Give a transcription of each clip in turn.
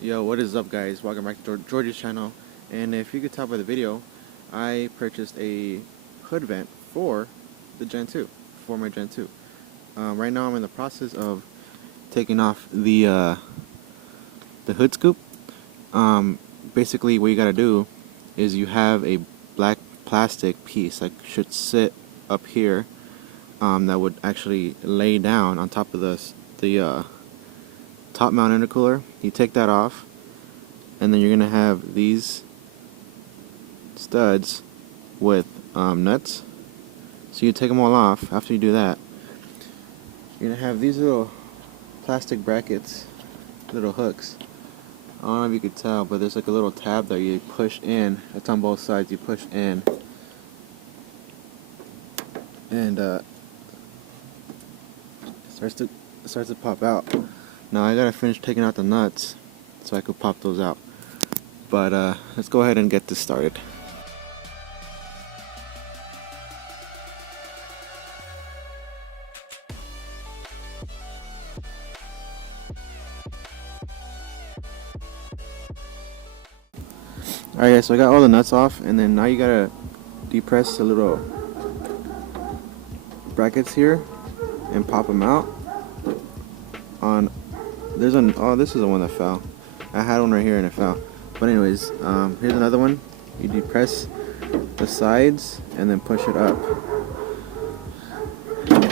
Yo, what is up, guys? Welcome back to George's channel. And if you could tell by the video, I purchased a hood vent for the Gen 2, for my Gen 2. Right now I'm in the process of taking off the hood scoop. Basically what you gotta do is you have a black plastic piece that should sit up here, that would actually lay down on top of the top mount intercooler. You take that off, and then you're gonna have these studs with nuts. So you take them all off. After you do that, you're gonna have these little plastic brackets, little hooks. I don't know if you could tell, but there's like a little tab that you push in. It's on both sides. You push in, and it starts to pop out. Now I gotta finish taking out the nuts so I could pop those out. But let's go ahead and get this started. Alright guys, so I got all the nuts off, and then now you gotta depress the little brackets here and pop them out. This is the one that fell. I had one right here and it fell. But anyways, here's another one. You depress the sides and then push it up.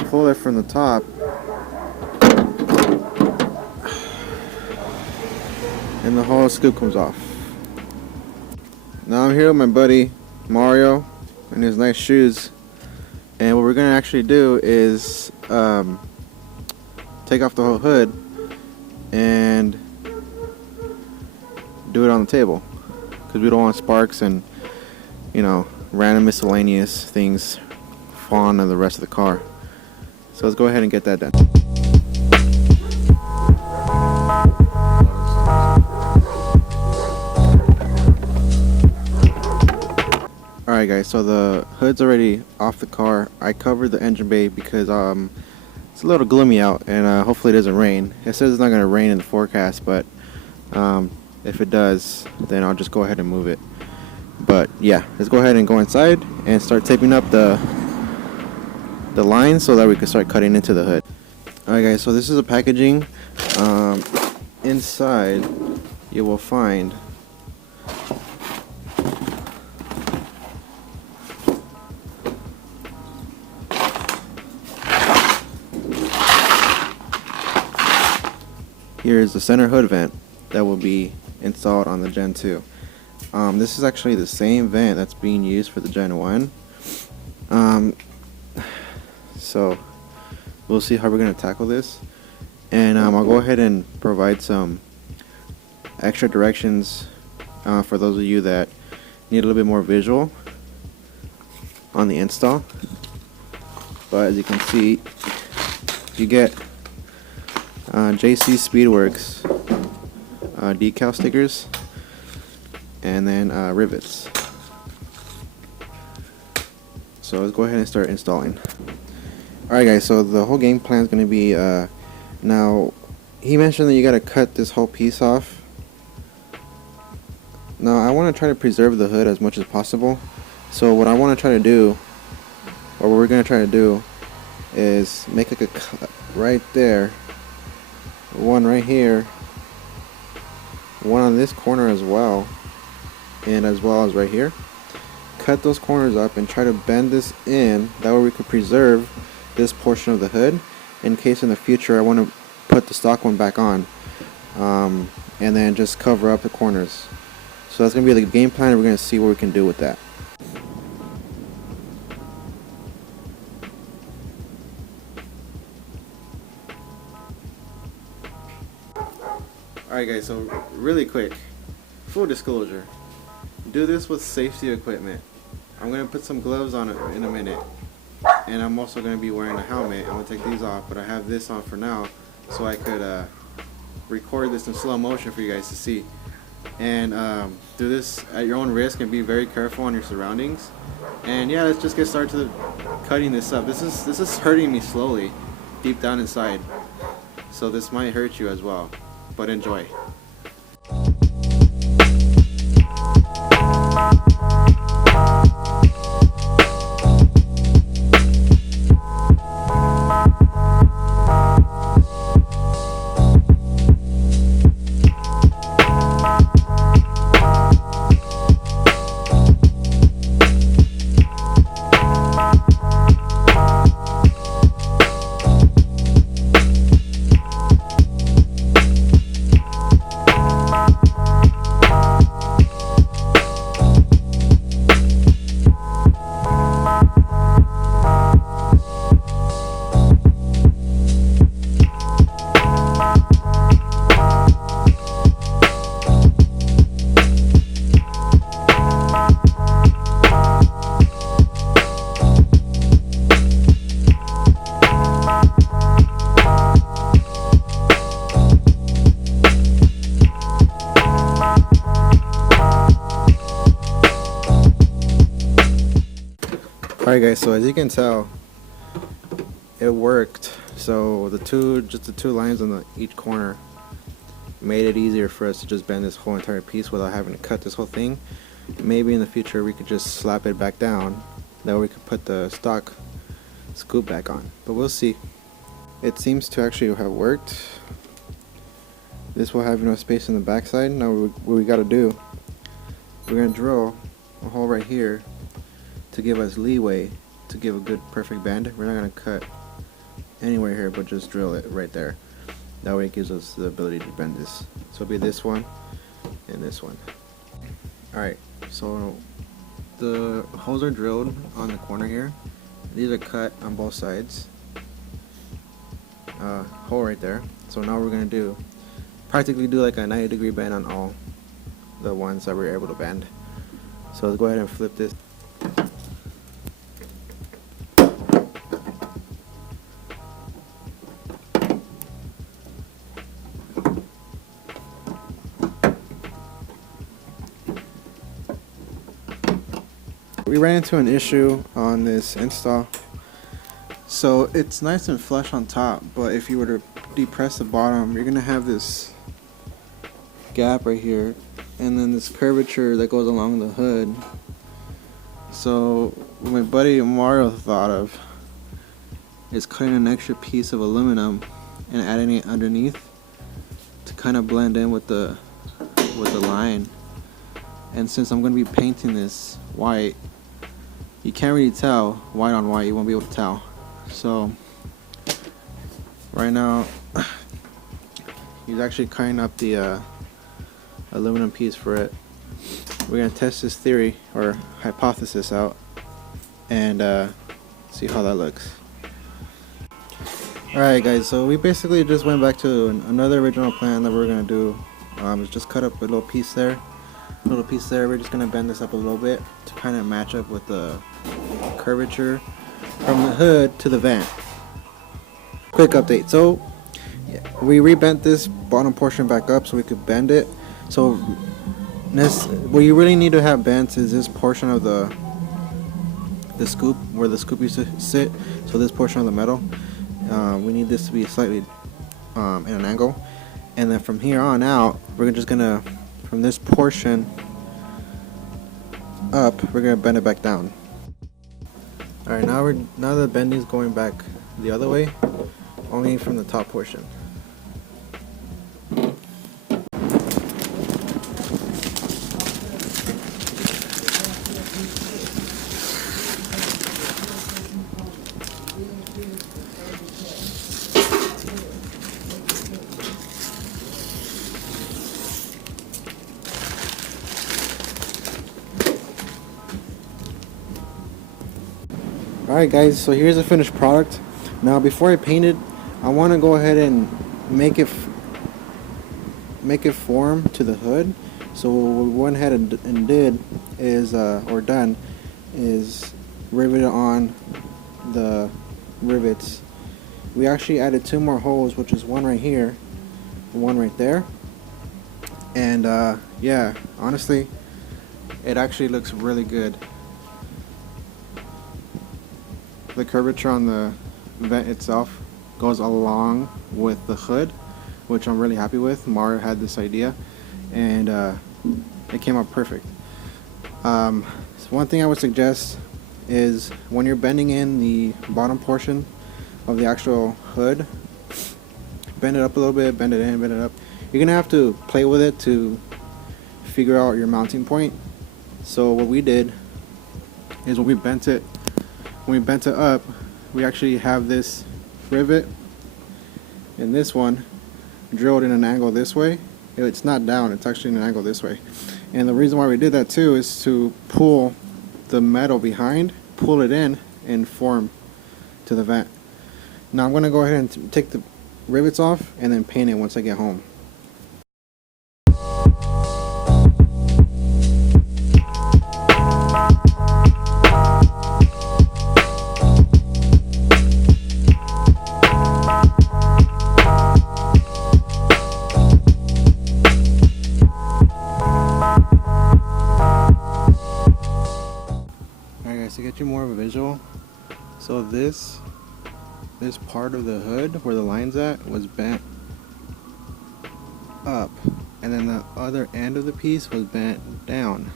Pull it from the top, and the whole scoop comes off. Now I'm here with my buddy Mario in his nice shoes, and what we're gonna actually do is take off the whole hood and do it on the table, because we don't want sparks and, you know, random miscellaneous things falling on the rest of the car. So let's go ahead and get that done. Alright guys, so the hood's already off the car. I covered the engine bay because it's a little gloomy out, and hopefully it doesn't rain. It says it's not going to rain in the forecast, but if it does, then I'll just go ahead and move it. But yeah, let's go ahead and go inside and start taping up the lines so that we can start cutting into the hood. Alright guys, so this is the packaging. Inside you will find here is the center hood vent that will be installed on the Gen 2. This is actually the same vent that's being used for the Gen 1. So we'll see how we're going to tackle this. And I'll go ahead and provide some extra directions for those of you that need a little bit more visual on the install. But as you can see, you get JC Speedworks decal stickers, and then rivets. So let's go ahead and start installing. Alright guys, so the whole game plan is going to be, now he mentioned that you got to cut this whole piece off. Now I want to try to preserve the hood as much as possible, so what I want to try to do, or what we're going to try to do, is make like a cut right there, one right here, one on this corner as well, and as well as right here. Cut those corners up and try to bend this in, that way we can preserve this portion of the hood in case in the future I want to put the stock one back on, and then just cover up the corners. So that's going to be the game plan, and we're going to see what we can do with that. Alright guys, so really quick, full disclosure, do this with safety equipment. I'm going to put some gloves on it in a minute, and I'm also going to be wearing a helmet. I'm going to take these off, but I have this on for now so I could record this in slow motion for you guys to see. And do this at your own risk and be very careful on your surroundings. And yeah, let's just get started to cutting this up. This is hurting me slowly deep down inside, so this might hurt you as well, but enjoy. Alright guys, so as you can tell, it worked. So just the two lines on each corner made it easier for us to just bend this whole entire piece without having to cut this whole thing. Maybe in the future we could just slap it back down, that way we could put the stock scoop back on, but we'll see. It seems to actually have worked. This will have enough space in the backside. Now what we gotta do, we're gonna drill a hole right here to give us leeway to give a good perfect bend. We're not gonna cut anywhere here, but just drill it right there. That way it gives us the ability to bend this. So it'll be this one and this one. Alright, so the holes are drilled on the corner here. These are cut on both sides. Hole right there. So now we're gonna practically do like a 90-degree bend on all the ones that we're able to bend. So let's go ahead and flip this. We ran into an issue on this install. So it's nice and flush on top, but if you were to depress the bottom, you're gonna have this gap right here and then this curvature that goes along the hood. So what my buddy Mario thought of is cutting an extra piece of aluminum and adding it underneath to kind of blend in with the line. And since I'm going to be painting this white, you can't really tell white on white, you won't be able to tell. So right now he's actually cutting up the aluminum piece for it. We're going to test this theory or hypothesis out and see how that looks. Alright guys, so we basically just went back to another original plan that we're going to do. Just cut up a little piece there. We're just going to bend this up a little bit to kind of match up with the curvature from the hood to the vent. Quick update. So yeah, we rebent this bottom portion back up so we could bend it. So what you really need to have bent is this portion of the scoop, where the scoop used to sit. So this portion of the metal, we need this to be slightly in an angle, and then from here on out, we're just gonna, from this portion up, we're gonna bend it back down. All right, now the bending's going back the other way, only from the top portion. Alright guys, so here's the finished product. Now before I paint it, I want to go ahead and make it form to the hood. So what we went ahead and did is, is rivet on the rivets. We actually added 2 more holes, which is one right here, one right there. And yeah, honestly, it actually looks really good. The curvature on the vent itself goes along with the hood, which I'm really happy with. Mario had this idea and it came out perfect. So one thing I would suggest is when you're bending in the bottom portion of the actual hood, bend it up a little bit, bend it in, bend it up. You're gonna have to play with it to figure out your mounting point. So what we did is when we bent it up, we actually have this rivet and this one drilled in an angle this way. It's not down, it's actually in an angle this way. And the reason why we did that too is to pull the metal behind, pull it in, and form to the vent. Now I'm going to go ahead and take the rivets off and then paint it once I get home. guys, to get you more of a visual, so this part of the hood where the line's at was bent up, and then the other end of the piece was bent down,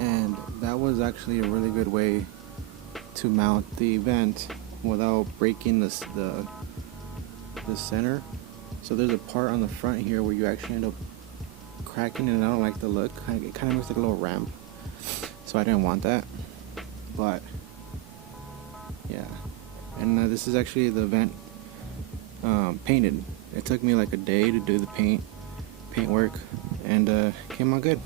and that was actually a really good way to mount the vent without breaking the center. So there's a part on the front here where you actually end up cracking, and I don't like the look. It kind of looks like a little ramp, so I didn't want that. But yeah, and this is actually the vent painted. It took me like a day to do the paint work, and came out good.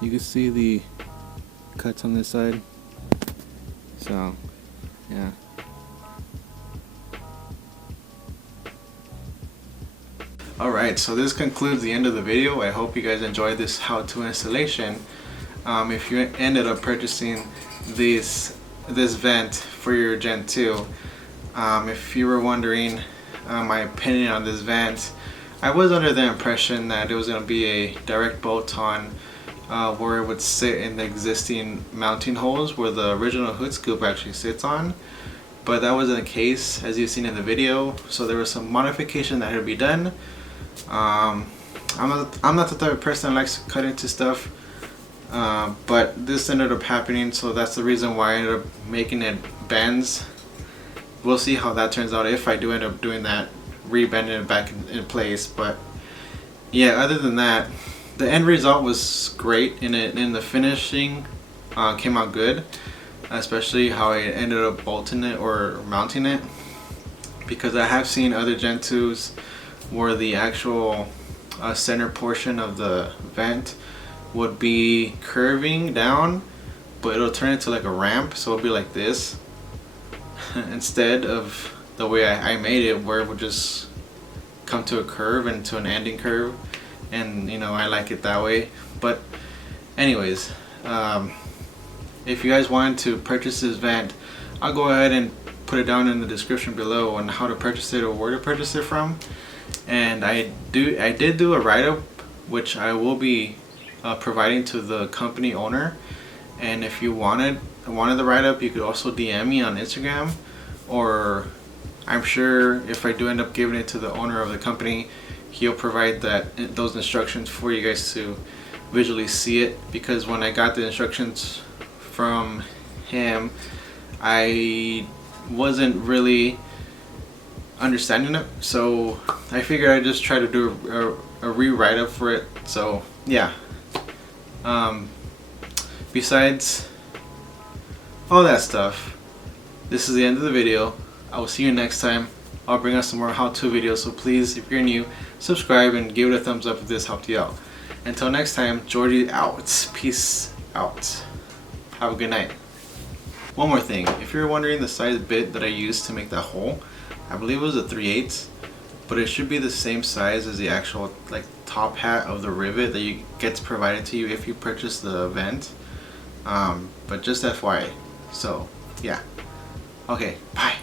You can see the cuts on this side, so yeah. Alright, so this concludes the end of the video. I hope you guys enjoyed this how-to installation. If you ended up purchasing this vent for your Gen 2, if you were wondering my opinion on this vent, I was under the impression that it was going to be a direct bolt-on where it would sit in the existing mounting holes where the original hood scoop actually sits on, but that wasn't the case as you've seen in the video. So there was some modification that had to be done. I'm not the type of person that likes to cut into stuff, but this ended up happening, so that's the reason why I ended up making it bends. We'll see how that turns out if I do end up doing that, re-bending it back in place. But yeah, other than that, the end result was great, and the finishing came out good, especially how I ended up bolting it or mounting it, because I have seen other Gen 2s where the actual center portion of the vent would be curving down, but it'll turn into like a ramp, so it'll be like this instead of the way I made it, where it would just come to a curve and to an ending curve, and you know, I like it that way. But anyways, if you guys wanted to purchase this vent, I'll go ahead and put it down in the description below on how to purchase it or where to purchase it from. And I did do a write-up, which I will be providing to the company owner. And if you wanted the write-up, you could also DM me on Instagram, or I'm sure if I do end up giving it to the owner of the company, he'll provide those instructions for you guys to visually see it. Because when I got the instructions from him, I wasn't really understanding it, so I figured I'd just try to do a rewrite up for it. So yeah, besides all that stuff, this is the end of the video. I will see you next time. I'll bring us some more how-to videos, so please, if you're new, subscribe and give it a thumbs up if this helped you out. Until next time, Georgie out. Peace out. Have a good night. One more thing, if you're wondering the size bit that I used to make that hole, I believe it was a 3/8, but it should be the same size as the actual like top hat of the rivet that gets provided to you if you purchase the vent. But just FYI. So yeah. Okay, bye.